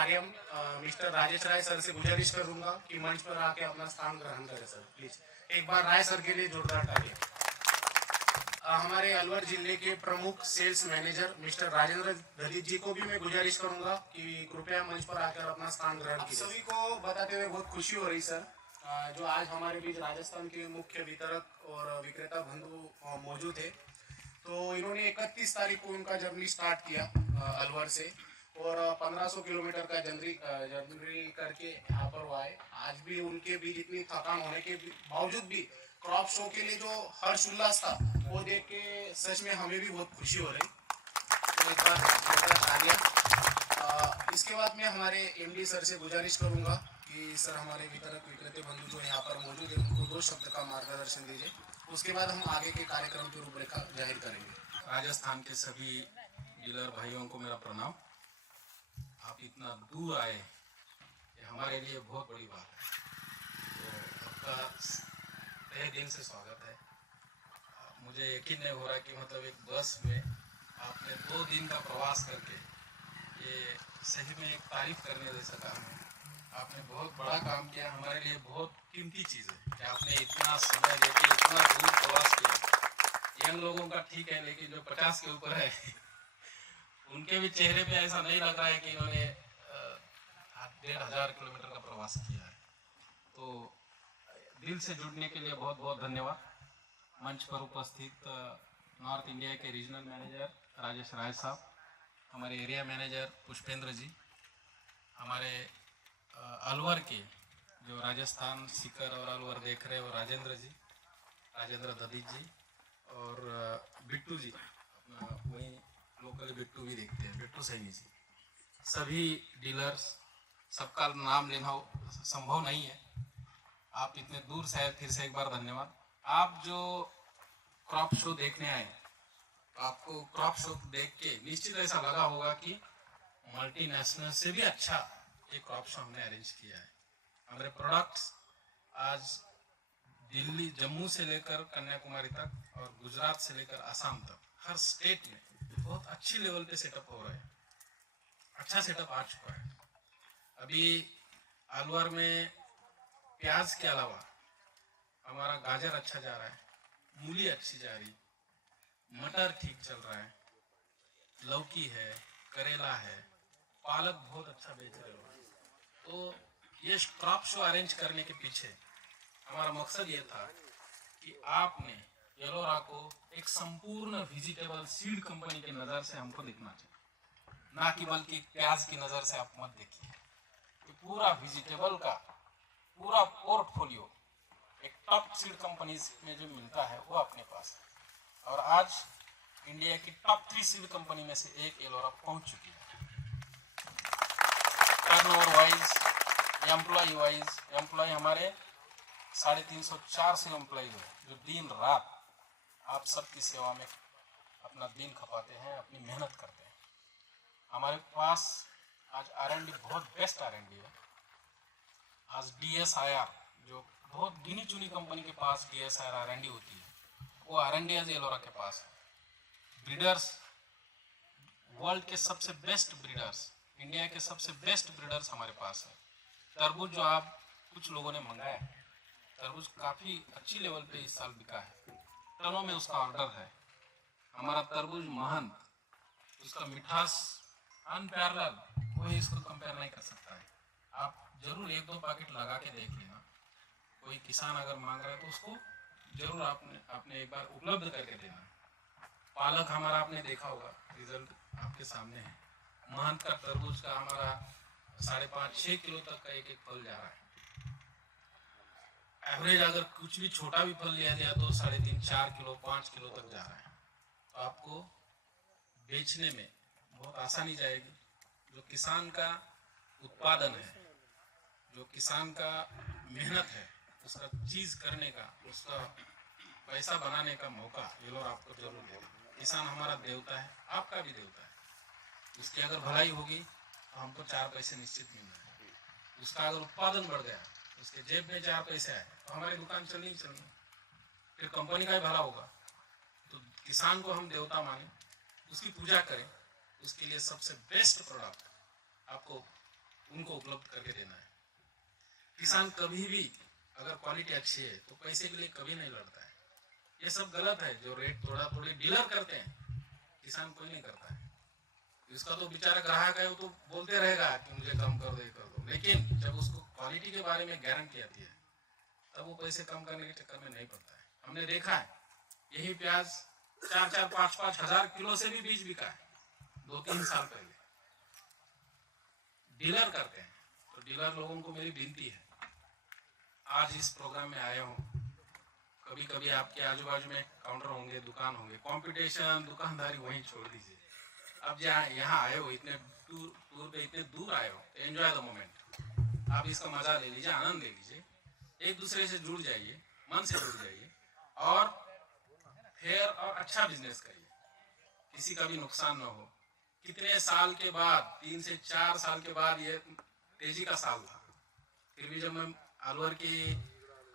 Aryam mister Rajesh राय sir से गुजारिश करूंगा कि मंच पर आके अपना स्थान ग्रहण करें सर, प्लीज एक बार राय सर के लिए जोरदार तालियां। हमारे अलवर जिले के प्रमुख सेल्स मैनेजर मिस्टर राजेंद्र दलित जी को भी मैं गुजारिश करूंगा कि कृपया मंच पर आकर अपना स्थान ग्रहण कीजिए। सभी को बताते हुए बहुत खुशी हो रही सर, जो आज हमारे बीच राजस्थान के मुख्य वितरक और विक्रेता बंधु मौजूद है। तो इन्होंने 31 तारीख को उनका जर्नी स्टार्ट किया अलवर से, और 1500 किलोमीटर का जर्नी करके यहाँ पर वो आए। आज भी उनके बीच इतनी थकान होने के बावजूद भी क्रॉप शो के लिए जो हर्ष उल्लास था वो देख के सच में हमें भी बहुत खुशी हो रही। तो एक बार तालियां। इसके बाद मैं हमारे एमडी सर से गुजारिश करूंगा कि सर हमारे वितरक विक्रेता बंधु जो यहाँ पर मौजूद है उनको 2 शब्द का मार्गदर्शन दीजिए। उसके बाद हम आगे के कार्यक्रम की रूपरेखा जाहिर करेंगे। राजस्थान के सभी डीलर भाइयों को मेरा प्रणाम। आप इतना दूर आए ये हमारे लिए बहुत बड़ी बात है, तो आपका तहे दिल से स्वागत है। मुझे यकीन नहीं हो रहा कि मतलब एक बस में आपने 2 दिन का प्रवास करके ये सही में एक तारीफ करने जैसा काम है। आपने बहुत बड़ा काम किया, हमारे लिए बहुत कीमती चीज़ है कि आपने इतना समय लेके इतना दूर प्रवास किया। यंग लोगों का ठीक है, लेकिन जो 50 के ऊपर है उनके भी चेहरे पे ऐसा नहीं लग रहा है कि इन्होंने 1500 किलोमीटर का प्रवास किया है। तो दिल से जुड़ने के लिए बहुत बहुत धन्यवाद। मंच पर उपस्थित नॉर्थ इंडिया के रीजनल मैनेजर राजेश राय साहब, हमारे एरिया मैनेजर पुष्पेंद्र जी, हमारे अलवर के जो राजस्थान सीकर और अलवर देख रहे हो राजेंद्र जी, राजेंद्र ददीत जी, और बिट्टू जी, अपना वहीं लोकल बिट्टू भी देखते हैं, बिट्टू सैनी जी, सभी डीलर्स, सबका नाम लेना संभव नहीं है। आप इतने दूर से आए, फिर से एक बार धन्यवाद। आप जो क्रॉप शो देखने आए, आपको क्रॉप शो देख के निश्चित ऐसा लगा होगा कि मल्टीनेशनल से भी अच्छा एक क्रॉप शो हमने अरेंज किया है। हमारे प्रोडक्ट्स आज दिल्ली, जम्मू से लेकर कन्याकुमारी तक और गुजरात से लेकर असम तक हर स्टेट में बहुत अच्छी लेवल पे सेटअप हो रहा है, अच्छा सेटअप आ चुका है। अभी अलवर में प्याज के अलावा हमारा गाजर अच्छा जा रहा है, मूली अच्छी जा रही, मटर ठीक चल रहा है, लौकी है, करेला है, पालक बहुत अच्छा बेच रहे हो। तो ये क्रॉप शो अरेंज करने के पीछे हमारा मकसद ये था कि आपने येलोरा को एक संपूर्ण वेजिटेबल सीड कंपनी की नज़र से हमको देखना चाहिए, ना कि बल्कि प्याज की नज़र से आप मत देखिए। कि पूरा वेजिटेबल का पूरा पोर्टफोलियो एक टॉप सीड कंपनीज में जो मिलता है वो अपने पास है, और आज इंडिया की टॉप 3 सीड कंपनी में से एक येलोरा पहुंच चुकी है। Turnover wise, employee wise, employee हमारे 350-400 एम्प्लॉय है जो दिन रात आप सबकी सेवा में अपना दिन खपाते हैं, अपनी मेहनत करते हैं। हमारे पास आज R&D बहुत बेस्ट R&D है। आज DSIR जो बहुत गिनी चुनी कंपनी के पास DSIR R&D होती है, वो R&D आज येलोरा के पास है। ब्रीडर्स, वर्ल्ड के सबसे बेस्ट ब्रीडर्स, इंडिया के सबसे बेस्ट ब्रीडर्स हमारे पास है। तरबूज जो आप कुछ लोगों ने मंगाया है, तरबूज काफ़ी अच्छी लेवल पे इस साल बिका है, टनों में उसका ऑर्डर है। हमारा तरबूज महंत, उसका मिठास अनपैरेलल, कोई इसको कंपेयर नहीं कर सकता है। आप जरूर 1-2 पैकेट लगा के देख लेना। कोई किसान अगर मांग रहा है तो उसको जरूर आपने एक बार उपलब्ध करके देना। पालक हमारा आपने देखा होगा, रिजल्ट आपके सामने है। महंत का तरबूज का हमारा 5.5-6 किलो तक का एक फल जा रहा है। एवरेज अगर कुछ भी छोटा भी फल लिया जाए तो 3.5-4 किलो 5 किलो तक जा रहा है। तो आपको बेचने में बहुत आसानी जाएगी। जो किसान का उत्पादन है, जो किसान का मेहनत है, उसका चीज करने का, उसका पैसा बनाने का मौका ये लोग आपको जरूर देगा। किसान हमारा देवता है, आपका भी देवता है। उसकी अगर भलाई होगी तो हमको 4 पैसे निश्चित मिल रहे हैं। उसका अगर उत्पादन बढ़ गया, उसके जेब में 4 पैसे आए तो हमारी दुकान चलनी चलनी, फिर कंपनी का ही भला होगा। तो किसान को हम देवता माने, उसकी पूजा करें, उसके लिए सबसे बेस्ट प्रोडक्ट आपको उनको उपलब्ध करके देना है। किसान कभी भी अगर क्वालिटी अच्छी है तो पैसे के लिए कभी नहीं लड़ता है। ये सब गलत है। जो रेट थोड़ा थोड़ी डीलर करते हैं, किसान कोई नहीं करता है। इसका तो बेचारा ग्राहक है, वो तो बोलते रहेगा कि मुझे कम कर दो, ये कर दो, लेकिन जब उसको क्वालिटी के बारे में गारंटी आती है तब वो पैसे कम करने के चक्कर में नहीं पड़ता है। हमने देखा है यही प्याज 4-5 हजार किलो से भी बीज बिका है 2-3 साल पहले। डीलर करते हैं। तो डीलर लोगों को मेरी विनती है, आज इस प्रोग्राम में आए हो, कभी कभी आपके आजू बाजू में काउंटर होंगे, दुकान होंगे, कंपटीशन, दुकानदारी वहीं छोड़ दीजिए। अब जहाँ यहाँ आए हो, इतने टूर पे इतने दूर आए हो, एंजॉय द मोमेंट। आप इसका मजा ले लीजिए, आनंद ले लीजिए, एक दूसरे से जुड़ जाइए, मन से जुड़ जाइए और फेयर और अच्छा बिजनेस करिए, किसी का भी नुकसान ना हो। कितने साल के बाद, 3 से 4 साल के बाद ये तेजी का साल था, फिर भी जब मैं अलवर की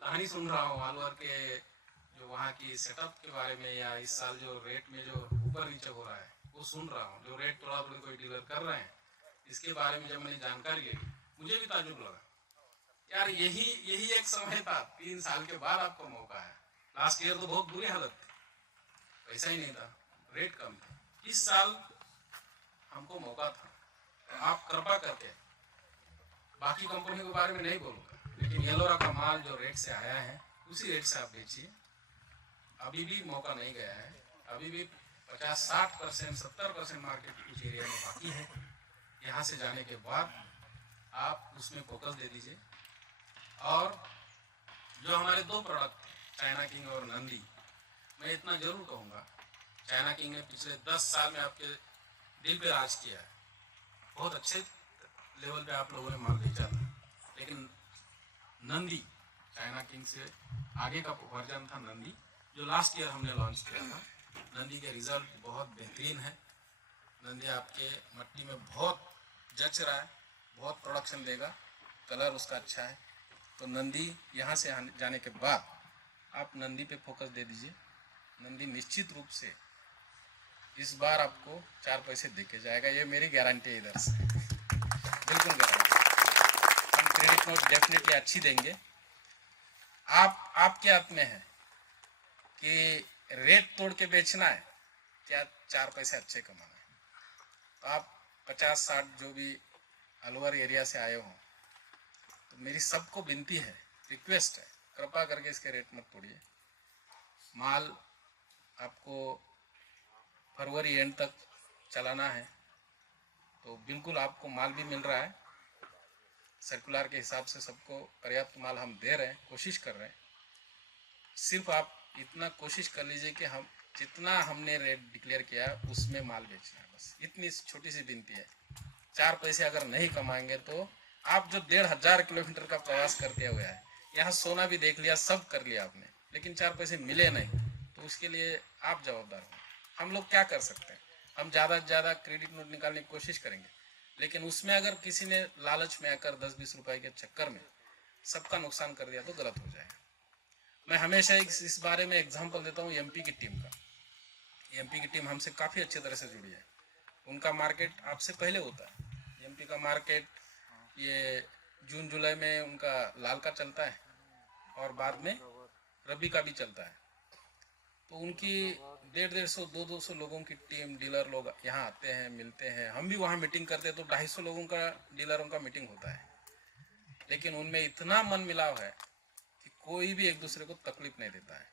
कहानी सुन रहा हूँ, अलवर के जो वहाँ की सेटअप के बारे में, या इस साल जो रेट में जो ऊपर नीचे हो रहा है वो सुन रहा हूँ, जो रेट थोड़ा थोड़ी कोई डीलर कर रहे हैं, इसके बारे में जब मैंने जानकारी ली मुझे भी ताजुब लगा। यार यही एक समय था, 3 साल के बाद आपको मौका है। लास्ट ईयर तो बहुत बुरी हालत थी, पैसा ही नहीं था, रेट कम थे। इस साल हमको मौका था, तो आप कृपा करके, बाकी कंपनी के बारे में नहीं बोलूंगा, लेकिन येलोरा का माल जो रेट से आया है उसी रेट से आप बेचिए। अभी भी मौका नहीं गया है, अभी भी 50-60%, 70% मार्केट कुछ एरिया में बाकी है। यहाँ से जाने के बाद आप उसमें फोकस दे दीजिए। और जो हमारे 2 प्रोडक्ट थे, चाइना किंग और नंदी, मैं इतना जरूर कहूँगा, चाइना किंग ने पिछले 10 साल में आपके दिल पे राज किया है, बहुत अच्छे लेवल पे आप लोगों ने माल बेचा था। लेकिन नंदी, चाइना किंग से आगे का वर्जन था नंदी, जो लास्ट ईयर हमने लॉन्च किया था। नंदी के रिजल्ट बहुत बेहतरीन है। नंदी आपके मट्टी में बहुत जच रहा है, बहुत प्रोडक्शन देगा, कलर उसका अच्छा है। तो नंदी यहाँ से जाने के बाद आप नंदी पे फोकस दे दीजिए। नंदी निश्चित रूप से इस बार आपको 4 पैसे देके जाएगा, ये मेरी गारंटी है इधर से, बिल्कुल गारंटी। हम क्रेडिट नोट डेफिनेटली अच्छी देंगे। आपके हाथ में है कि रेट तोड़ के बेचना है क्या 4 पैसे अच्छे कमाना है। तो आप 50-60 जो भी अलवर एरिया से आए हो, तो मेरी सबको विनती है, रिक्वेस्ट है, कृपा करके इसके रेट मत तोड़िए। माल आपको फरवरी एंड तक चलाना है, तो बिल्कुल आपको माल भी मिल रहा है। सर्कुलर के हिसाब से सबको पर्याप्त माल हम दे रहे हैं, कोशिश कर रहे हैं। सिर्फ आप इतना कोशिश कर लीजिए कि हम जितना हमने रेट डिक्लेयर किया उसमें माल बेचना है, बस इतनी छोटी सी विनती है। 4 पैसे अगर नहीं कमाएंगे तो आप जो 1500 किलोमीटर का प्रवास करते हुए है, यहाँ सोना भी देख लिया, सब कर लिया आपने, लेकिन 4 पैसे मिले नहीं, तो उसके लिए आप जवाबदार हो। हम लोग क्या कर सकते हैं, हम ज़्यादा से ज़्यादा क्रेडिट नोट निकालने की कोशिश करेंगे, लेकिन उसमें अगर किसी ने लालच में आकर 10-20 रुपए के चक्कर में सबका नुकसान कर दिया तो गलत हो जाएगा। मैं हमेशा इस बारे में एग्जाम्पल देता हूँ एमपी की टीम का। एमपी की टीम हमसे काफ़ी अच्छी तरह से जुड़ी है। उनका मार्केट आपसे पहले होता है। एमपी का मार्केट ये जून जुलाई में उनका लाल का चलता है और बाद में रबी का भी चलता है। तो उनकी 150-150, 200 लोगों की टीम, डीलर लोग यहाँ आते हैं, मिलते हैं। हम भी वहाँ मीटिंग करते हैं तो 250 लोगों का डीलरों का मीटिंग होता है। लेकिन उनमें इतना मन मिलाव है कि कोई भी एक दूसरे को तकलीफ नहीं देता है,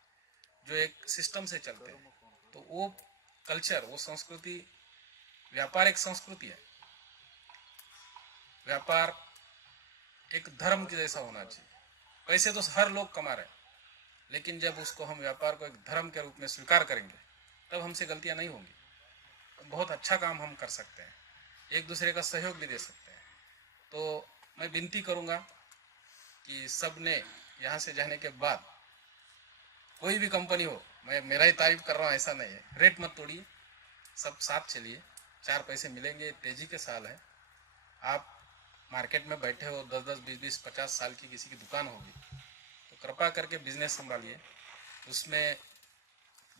जो एक सिस्टम से चलते हैं। तो वो कल्चर, वो संस्कृति, व्यापार एक संस्कृति है, व्यापार एक धर्म के जैसा होना चाहिए। पैसे तो हर लोग कमा रहे हैं, लेकिन जब उसको हम व्यापार को एक धर्म के रूप में स्वीकार करेंगे तब हमसे गलतियां नहीं होंगी, तो बहुत अच्छा काम हम कर सकते हैं, एक दूसरे का सहयोग भी दे सकते हैं। तो मैं विनती करूंगा कि सब ने यहाँ से जाने के बाद, कोई भी कंपनी हो, मैं मेरा ही तारीफ कर रहा हूँ ऐसा नहीं है, रेट मत तोड़िए, सब साथ चलिए, 4 पैसे मिलेंगे, तेजी के साल है। आप मार्केट में बैठे हो, 10-10, 20-20, 50 साल की किसी की दुकान होगी, तो कृपा करके बिजनेस संभालिए, उसमें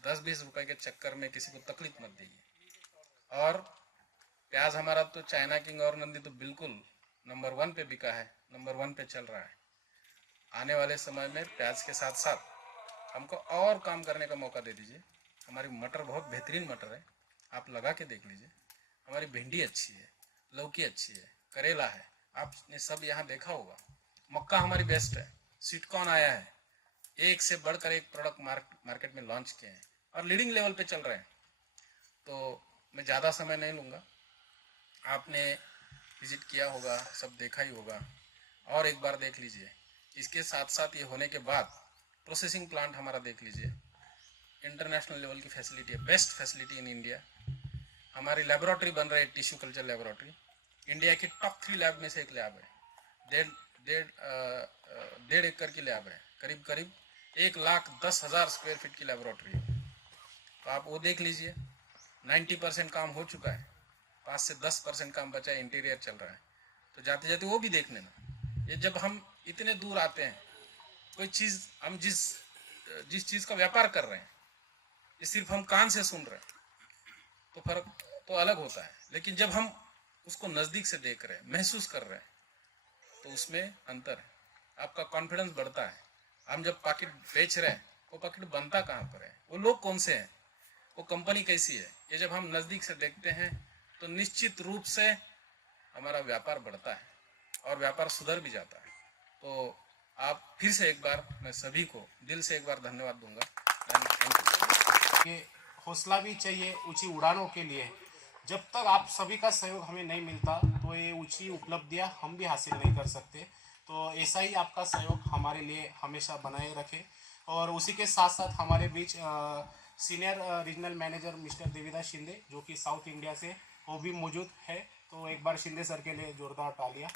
10-20 रुपए के चक्कर में किसी को तकलीफ मत दीजिए। और प्याज हमारा तो चाइना किंग और नंदी तो बिल्कुल नंबर 1 पे बिका है, नंबर 1 पे चल रहा है। आने वाले समय में प्याज के साथ साथ हमको और काम करने का मौका दे दीजिए। हमारी मटर बहुत बेहतरीन मटर है, आप लगा के देख लीजिए। हमारी भिंडी अच्छी है, लौकी अच्छी है, करेला है, आपने सब यहाँ देखा होगा। मक्का हमारी बेस्ट है, स्वीटकॉर्न आया है, एक से बढ़कर एक प्रोडक्ट मार्केट में लॉन्च किए हैं और लीडिंग लेवल पे चल रहे हैं। तो मैं ज़्यादा समय नहीं लूँगा, आपने विजिट किया होगा, सब देखा ही होगा, और एक बार देख लीजिए। इसके साथ साथ ये होने के बाद प्रोसेसिंग प्लांट हमारा देख लीजिए, इंटरनेशनल लेवल की फैसिलिटी है, बेस्ट फैसिलिटी इन इंडिया। हमारी लेबोरेटरी बन रही है, टिश्यू कल्चर लेबोरेटरी, इंडिया की टॉप 3 लैब में से एक लैब है। डेढ़ एकड़ की लैब है, करीब करीब 1,10,000 स्क्वायर फीट की लेबोरेटरी है। तो आप वो देख लीजिए, 90% काम हो चुका है, 5 से 10% काम बचा है, इंटीरियर चल रहा है। तो जाते जाते वो भी देख लेना। ये जब हम इतने दूर आते हैं, कोई चीज़ हम जिस चीज़ का व्यापार कर रहे हैं, ये सिर्फ हम कान से सुन रहे हैं तो फर्क तो अलग होता है, लेकिन जब हम उसको नज़दीक से देख रहे हैं, महसूस कर रहे हैं, तो उसमें अंतर है, आपका कॉन्फिडेंस बढ़ता है। हम जब पैकेट बेच रहे हैं, वो पैकेट बनता कहाँ पर है, वो लोग कौन से हैं, वो कंपनी कैसी है, ये जब हम नज़दीक से देखते हैं तो निश्चित रूप से हमारा व्यापार बढ़ता है और व्यापार सुधर भी जाता है। तो आप फिर से एक बार, मैं सभी को दिल से एक बार धन्यवाद दूंगा। ये हौसला भी चाहिए ऊंची उड़ानों के लिए। जब तक आप सभी का सहयोग हमें नहीं मिलता तो ये ऊंची उपलब्धियां हम भी हासिल नहीं कर सकते। तो ऐसा ही आपका सहयोग हमारे लिए हमेशा बनाए रखे। और उसी के साथ साथ हमारे बीच senior regional manager mister Devidas Shinde, जो कि साउथ इंडिया से, वो भी मौजूद है। तो एक बार शिंदे सर के लिए जोरदार तालियां।